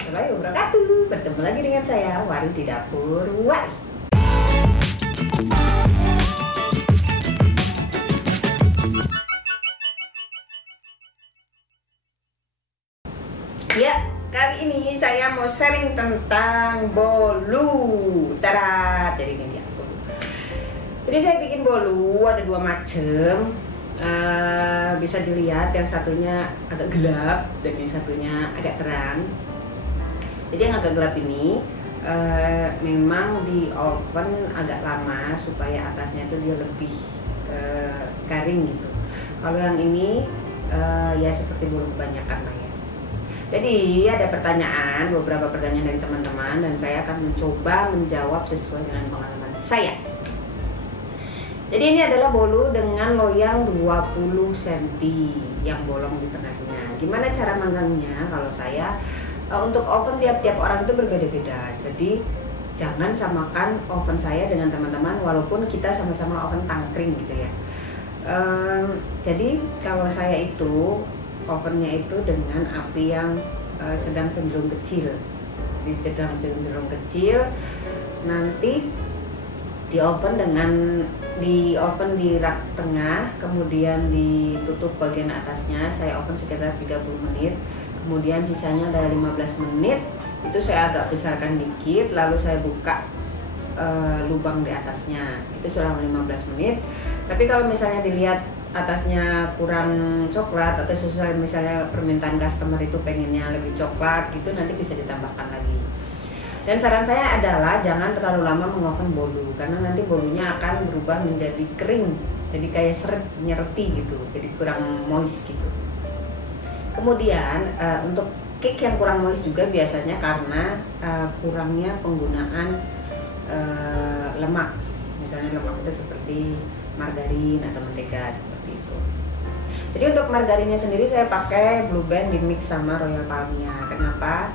warahmatullahi wabarakatuh. Bertemu lagi dengan saya Wari di Dapur Wari. Ya, kali ini saya mau sharing tentang bolu. Tada, jadi ini dia bolu. Jadi saya bikin bolu ada dua macam. Bisa dilihat yang satunya agak gelap dan yang satunya agak terang. Jadi yang agak gelap ini memang di oven agak lama supaya atasnya itu dia lebih garing gitu. Kalau yang ini ya seperti bolu kebanyakan lah ya. Jadi ada beberapa pertanyaan dari teman-teman dan saya akan mencoba menjawab sesuai dengan pengalaman saya. Jadi ini adalah bolu dengan loyang 20 cm yang bolong di tengahnya. Gimana cara manggangnya? Kalau saya untuk oven tiap-tiap orang itu berbeda-beda. Jadi jangan samakan oven saya dengan teman-teman walaupun kita sama-sama oven tangkring gitu ya. Jadi kalau saya itu ovennya itu dengan api yang sedang cenderung kecil. Sedang cenderung kecil. Nanti di oven di rak tengah, kemudian ditutup bagian atasnya. Saya oven sekitar 30 menit. Kemudian sisanya ada 15 menit. Itu saya agak besarkan dikit, lalu saya buka lubang di atasnya. Itu selama 15 menit. Tapi kalau misalnya dilihat atasnya kurang coklat atau sesuai misalnya permintaan customer itu pengennya lebih coklat gitu, nanti bisa ditambahkan lagi. Dan saran saya adalah jangan terlalu lama mengoven bolu karena nanti bolunya akan berubah menjadi kering, jadi kayak seret nyereti gitu, jadi kurang moist gitu. Kemudian untuk cake yang kurang moist juga biasanya karena kurangnya penggunaan lemak, misalnya lemak itu seperti margarin atau mentega seperti itu. Jadi untuk margarinnya sendiri saya pakai Blue Band di mix sama Royal Palmia. Kenapa?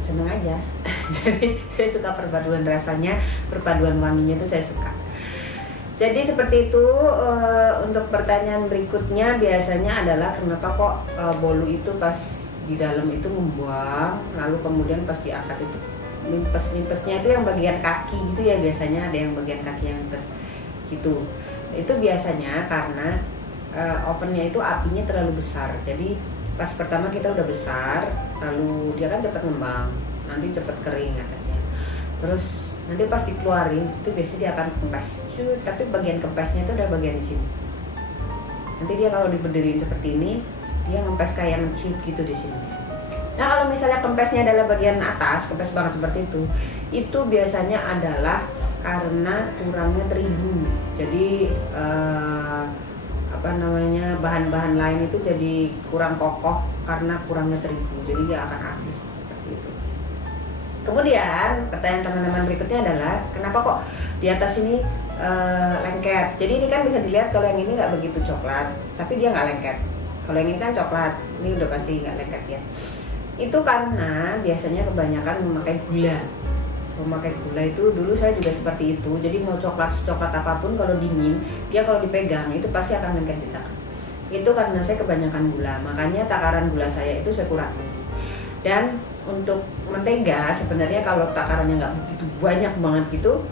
Seneng aja. Jadi saya suka perpaduan rasanya, perpaduan wanginya itu saya suka. Jadi seperti itu. Untuk pertanyaan berikutnya biasanya adalah kenapa kok bolu itu pas di dalam itu membuang, lalu kemudian pas diangkat itu mimpesnya itu yang bagian kaki gitu ya, biasanya ada yang bagian kaki yang mimpes gitu. Itu biasanya karena ovennya itu apinya terlalu besar. Jadi pas pertama kita udah besar, lalu dia kan cepat ngembang, nanti cepat kering atasnya. Terus nanti pas dikeluarin itu biasanya dia akan kempes. Tapi bagian kempesnya itu ada bagian di sini. Nanti dia kalau diberdiriin seperti ini, dia ngempes kayak menciut gitu di sini. Nah kalau misalnya kempesnya adalah bagian atas, kempes banget seperti itu biasanya adalah karena kurangnya terigu. Jadi bahan-bahan lain itu jadi kurang kokoh karena kurangnya terigu, jadi dia akan habis seperti itu. Kemudian pertanyaan teman-teman berikutnya adalah kenapa kok di atas ini lengket. Jadi ini kan bisa dilihat kalau yang ini nggak begitu coklat, tapi dia nggak lengket. Kalau yang ini kan coklat, ini udah pasti nggak lengket ya. Itu karena biasanya kebanyakan memakai gula. Memakai gula itu dulu saya juga seperti itu. Jadi mau coklat apapun kalau dingin, dia kalau dipegang itu pasti akan lengket di tangan. Itu karena saya kebanyakan gula. Makanya takaran gula saya itu saya kurangi. Dan untuk mentega sebenarnya kalau takarannya nggak begitu banyak banget gitu,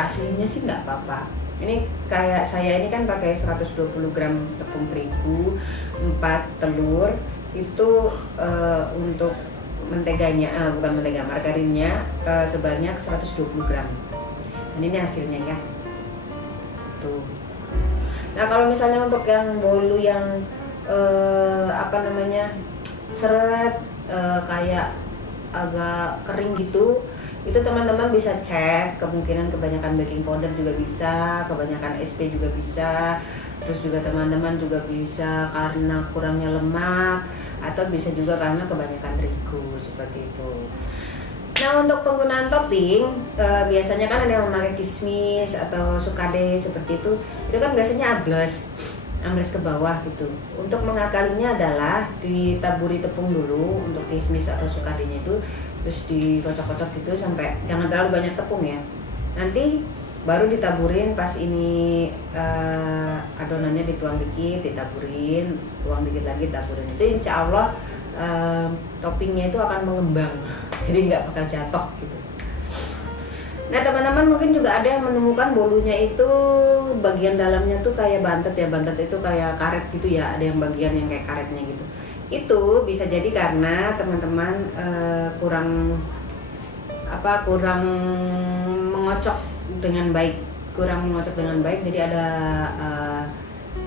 aslinya sih nggak apa-apa. Ini kayak saya ini kan pakai 120 gram tepung terigu, 4 telur. Itu untuk menteganya, bukan mentega, margarinnya sebanyak 120 gram. Dan ini hasilnya ya. Tuh. Nah kalau misalnya untuk yang bolu yang seret kayak agak kering gitu, itu teman-teman bisa cek, kemungkinan kebanyakan baking powder juga bisa, kebanyakan SP juga bisa. Terus juga teman-teman juga bisa karena kurangnya lemak, atau bisa juga karena kebanyakan terigu seperti itu. Nah untuk penggunaan topping biasanya kan ada yang memakai kismis atau sukade seperti itu kan biasanya ambles ke bawah gitu. Untuk mengakalinya adalah ditaburi tepung dulu untuk kismis atau sukadenya itu, terus dikocok-kocok gitu sampai jangan terlalu banyak tepung ya. Nanti baru ditaburin pas ini adonannya dituang dikit, ditaburin, tuang dikit lagi, taburin. Itu insya Allah toppingnya itu akan mengembang, jadi nggak bakal jatuh gitu. Nah teman-teman mungkin juga ada yang menemukan bolunya itu bagian dalamnya tuh kayak bantet ya, bantet itu kayak karet gitu ya, ada yang bagian yang kayak karetnya gitu. Itu bisa jadi karena teman-teman kurang mengocok dengan baik, jadi ada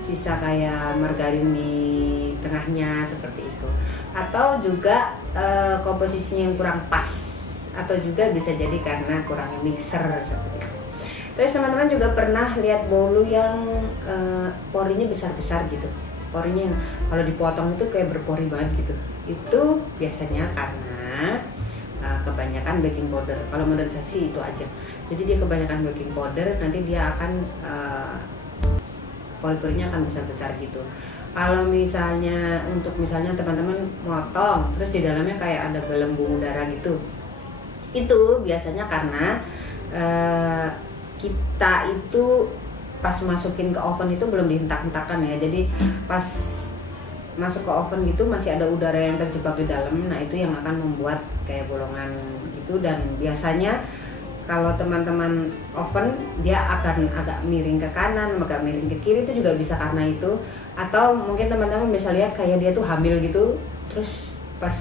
sisa kayak margarin di tengahnya seperti itu, atau juga komposisinya yang kurang pas, atau juga bisa jadi karena kurang mixer seperti itu. Terus teman-teman juga pernah lihat bolu yang porinya besar-besar gitu, porinya yang kalau dipotong itu kayak berpori banget gitu. Itu biasanya karena kebanyakan baking powder. Kalau menurut saya sih itu aja. Jadi dia kebanyakan baking powder, nanti dia akan pori-porinya akan besar-besar gitu. Kalau misalnya teman-teman motong terus di dalamnya kayak ada gelembung udara gitu, itu biasanya karena kita itu pas masukin ke oven itu belum dihentak-hentakan ya. Jadi pas masuk ke oven gitu masih ada udara yang terjebak di dalam. Nah itu yang akan membuat kayak bolongan gitu. Dan biasanya kalau teman-teman oven dia akan agak miring ke kanan, agak miring ke kiri, itu juga bisa karena itu. Atau mungkin teman-teman bisa lihat kayak dia tuh hamil gitu, terus pas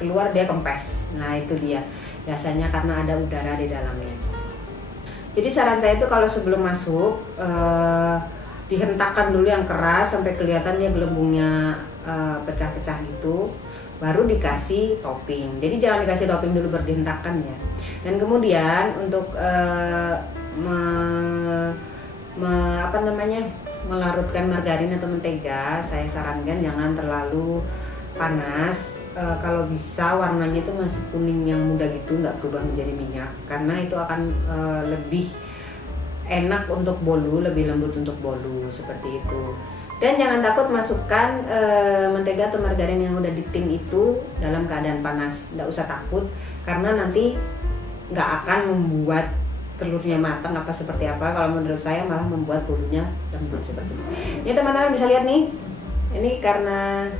keluar dia kempes. Nah itu dia, biasanya karena ada udara di dalamnya. Jadi saran saya itu kalau sebelum masuk dihentakkan dulu yang keras sampai kelihatan dia gelembungnya pecah-pecah gitu, baru dikasih topping. Jadi jangan dikasih topping dulu baru dihentakkan ya. Dan kemudian untuk melarutkan margarin atau mentega, saya sarankan jangan terlalu panas. Kalau bisa warnanya itu masih kuning yang muda gitu, nggak berubah menjadi minyak, karena itu akan lebih enak untuk bolu, lebih lembut untuk bolu seperti itu. Dan jangan takut masukkan mentega atau margarin yang udah di-tim itu dalam keadaan panas, nggak usah takut, karena nanti nggak akan membuat telurnya matang apa seperti apa. Kalau menurut saya malah membuat bolunya lembut seperti itu. Ini teman-teman bisa lihat nih, ini karena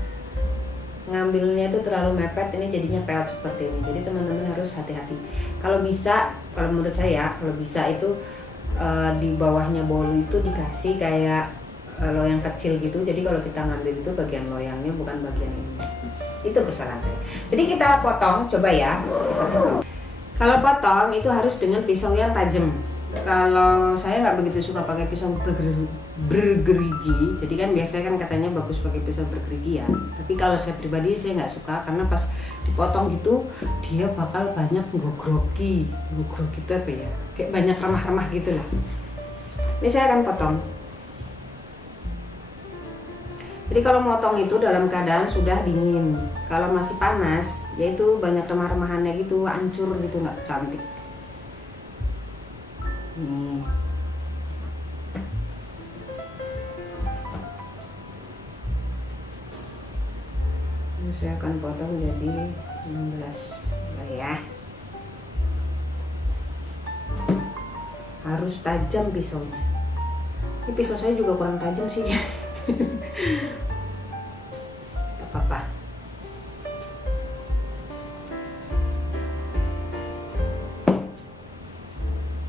ngambilnya itu terlalu mepet, ini jadinya peot seperti ini. Jadi teman-teman harus hati-hati. Kalau bisa, kalau menurut saya, kalau bisa itu di bawahnya bolu itu dikasih kayak loyang kecil gitu. Jadi kalau kita ngambil itu bagian loyangnya, bukan bagian ini. Itu kesalahan saya. Jadi kita potong, coba ya. Kita potong. Kalau potong itu harus dengan pisau yang tajam. Kalau saya nggak begitu suka pakai pisau bergerigi, jadi kan biasanya kan katanya bagus pakai pisau bergerigi ya. Tapi kalau saya pribadi saya nggak suka, karena pas dipotong gitu dia bakal banyak nggrogi itu apa ya? Kayak banyak remah-remah gitulah. Ini saya akan potong. Jadi kalau motong itu dalam keadaan sudah dingin. Kalau masih panas, yaitu banyak remah-remahannya gitu, hancur gitu, nggak cantik. Nih. Ini saya akan potong jadi 16 lah ya. Harus tajam pisaunya. Ini pisau saya juga kurang tajam sih. Apa-apa.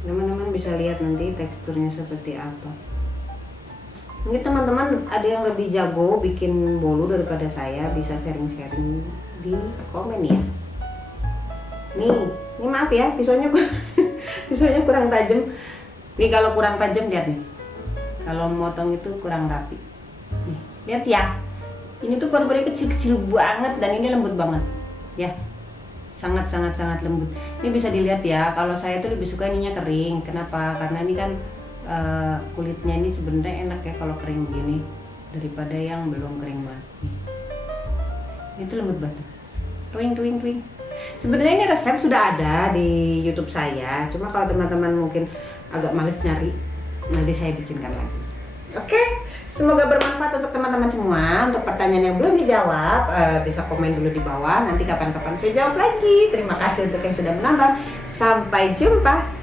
Teman-teman bisa lihat nanti teksturnya seperti apa. Mungkin teman-teman ada yang lebih jago bikin bolu daripada saya, bisa sharing-sharing di komen ya. Ini maaf ya, pisaunya kurang tajam. Nih kalau kurang tajam lihat nih. Kalau motong itu kurang rapi. Nih, lihat ya. Ini tuh pori-pori kecil-kecil banget dan ini lembut banget. Ya. Sangat lembut. Ini bisa dilihat ya, kalau saya tuh lebih suka ininya kering. Kenapa? Karena ini kan kulitnya ini sebenarnya enak ya kalau kering begini daripada yang belum kering banget. Ini tuh lembut banget. Twing. Sebenarnya ini resep sudah ada di YouTube saya. Cuma kalau teman-teman mungkin agak males nyari, nanti saya bikinkan lagi. Oke, semoga bermanfaat untuk teman-teman semua. Untuk pertanyaan yang belum dijawab, bisa komen dulu di bawah. Nanti kapan-kapan saya jawab lagi. Terima kasih untuk yang sudah menonton. Sampai jumpa.